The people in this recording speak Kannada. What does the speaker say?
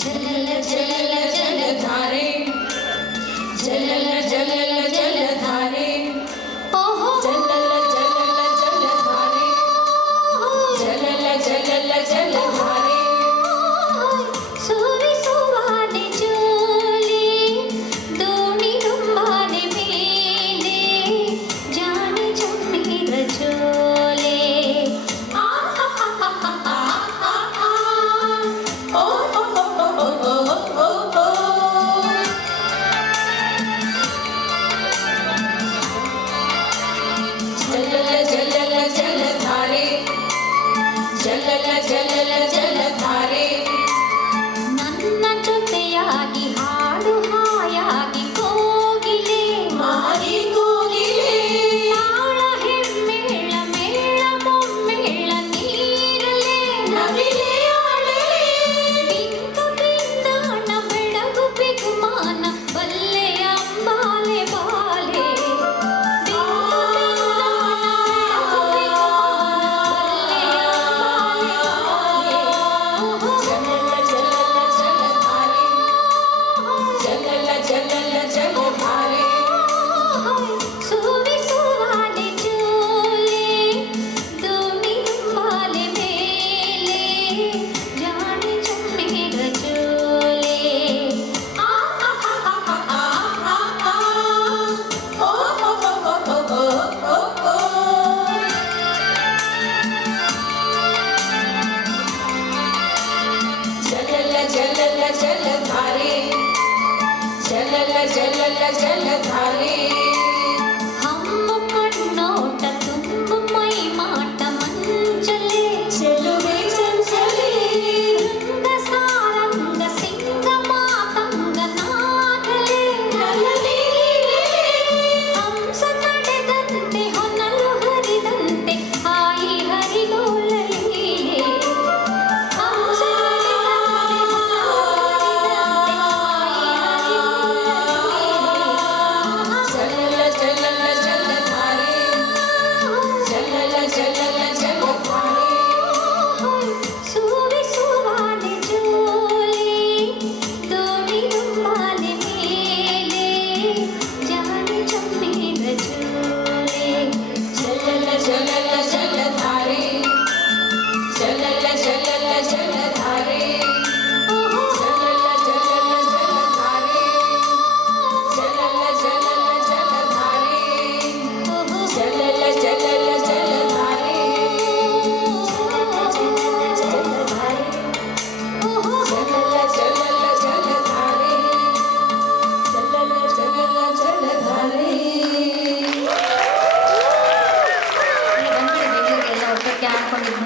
ಜಲಲ ಜಲಲ ಜಲಧಾರೆ ಜಲಲ ಜಲಲ ಜಲಧಾರೆ ಓಹೋ ಜಲಲ ಜಲಲ ಜಲಧಾರೆ ಜಲಲ ಜಲಲ ಜಲಧಾರೆ ಸೋವಿಸುವಾನೆ ಜೋಲೆ ದೋಣಿ ತುಂಬಾನೆ ಮೇಲೆ ಜಾಣೆ ಜಮ್ಮಿದ ಜೋಲೆ ಜಲಲ ಜಲಲ ಜಲಧಾರೆ ಜಲಲ ಜಲಲ ಜಲಧಾರೆ ನನ್ನ ಜೊತೆಯಾಗಿ ಹಾಡು ಹಾಯಾಗಿ ಕೋಗಿಲೆ ಮಾರಿ ಕೋಗಿಲೆ ತಾಳ ಹೆಮ್ಮೇಳ ಮೇಳ ಮೊಮ್ಮೇಳ ನೀರಲೆ ನವಿಲೆ ಆಡಲೆ ಬಿಂಕ ಬಿಂದಾಣ ಬೆಳಗು ಬಿಗುಮಾನ ಬಲ್ಲೆ ಅಂಬಾಲೆ ಬಾಲೆ ಜಲಲ ಜಲಧಾರೆ ಸೋವಿಸುವಾನೆ ಜೋಲೆ ದೋಣಿ ತುಂಬಾಲೆ ಮೇಲೆ ಜಾಣೆ ಜಮ್ಮಿದ ಜೋಲೆ ಜಲಲ ಜಲಲ ಜಲಧಾರೆ ಜಲಲ ಜಲಲ ಜಲಧಾರೆ ಹಮ್ಮು ಕಣ್ಣೋಟ ತುಂಬು ಮೈ ಮಾಟ ಮಂಜಲೆ ಚೆಲುವೆ ಚಂಚಲೆ ರಂಗ ಸಾರಂಗ ಸಿಂಗ ಮಾತಂಗ ನಾಗಲೆ ನಲಲೆ ಹಂಸ ನಡೆದಂತೆ ಹೊನಲು ಹರಿದಂತೆ ಹಾಯಿ ಹರಿಗೋಲಲಿ ಹಂಸ ನಡೆದಂತೆ ಹೊನಲು ಹರಿದಂತೆ ಜಲಲ ಜಲಲ ಜಲಧಾರೆ ಸೋವಿಸುವಾನೆ ಜೋಲೆ ದೋಣಿ ತುಂಬಾಲೆ ಮೇಲೆ ಜಾಣೆ ಜಮ್ಮಿದ ಜೋಲೆ ಜಲಲ ಜಲಲ ಜಲಧಾರೆ ಜಲಲ ಜಲಲ ಜಲಧಾರೆ ಜಲಲ ಜಲಲ ಜಲಧಾರೆ ಜಲಲ ಜಲಲ ಜಲಧಾರೆ ಜಲಲ ಜಲಲ ಜಲಧಾರೆ ಜಲಲ ಜಲಲ ಜಲಧಾರೆ ಜಲಲ ಜಲಲ ಜಲಧಾರೆ ಬಂದಿದೆ ಬೆಂಗಳೂರಿಗೆಲ್ಲ ಒಟ್ಟಕ್ಕೆ ಆಡ್ಕೊಂಡಿದ್ದು